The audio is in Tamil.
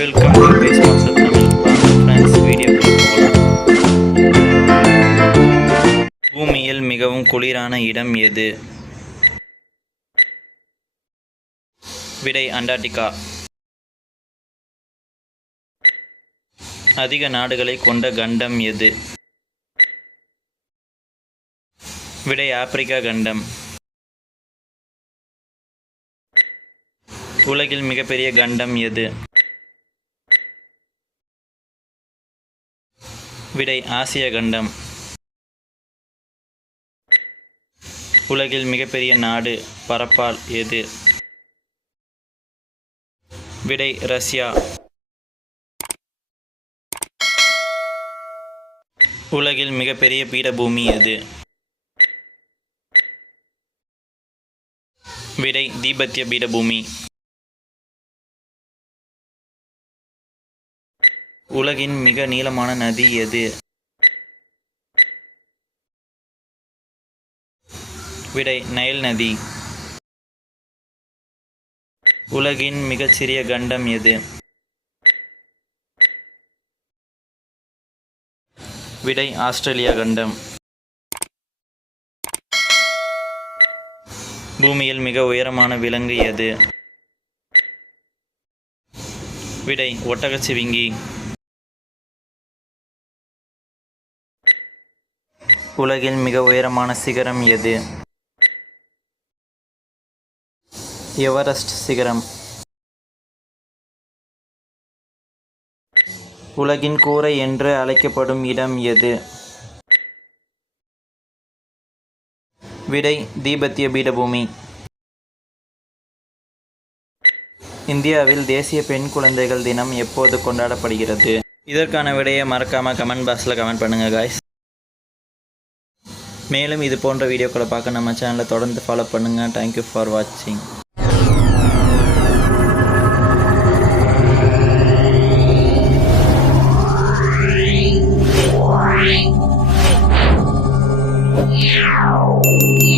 Welcome to base master Tamil. வாங்க ஃப்ரெண்ட்ஸ், வீடியோக்குள்ள போகலாம். பூமியில் மிகவும் குளிரான இடம் எது? விடை அண்டார்டிகா. அதிக நாடுகளை கொண்ட கண்டம் எது? விடை ஆப்பிரிக்கா கண்டம். உலகில் மிகப்பெரிய கண்டம் எது? விடை ஆசிய கண்டம். உலகில் மிகப்பெரிய நாடு பரப்பால் எது? விடை ரஷ்யா. உலகில் மிகப்பெரிய பீடபூமி எது? விடை தீபெத்திய பீடபூமி. உலகின் மிக நீளமான நதி எது? விடை நைல் நதி. உலகின் மிகச்சிறிய கண்டம் எது? விடை ஆஸ்திரேலியா கண்டம். பூமியில் மிக உயரமான விலங்கு எது? விடை ஒட்டகச்சிவிங்கி. உலகில் மிக உயரமான சிகரம் எது? எவரெஸ்ட் சிகரம். உலகின் கூரை என்று அழைக்கப்படும் இடம் எது? விடை தீபெத்திய பீடபூமி. இந்தியாவில் தேசிய பெண் குழந்தைகள் தினம் எப்போது கொண்டாடப்படுகிறது? இதற்கான விடையை மறக்காம கமெண்ட் பாக்ஸில் கமெண்ட் பண்ணுங்க காய்ஸ். மேலும் இது போன்ற வீடியோக்களை பார்க்க நம்ம சேனலை தொடர்ந்து ஃபாலோ பண்ணுங்கள். தேங்க்யூ ஃபார் வாட்சிங். Yeah.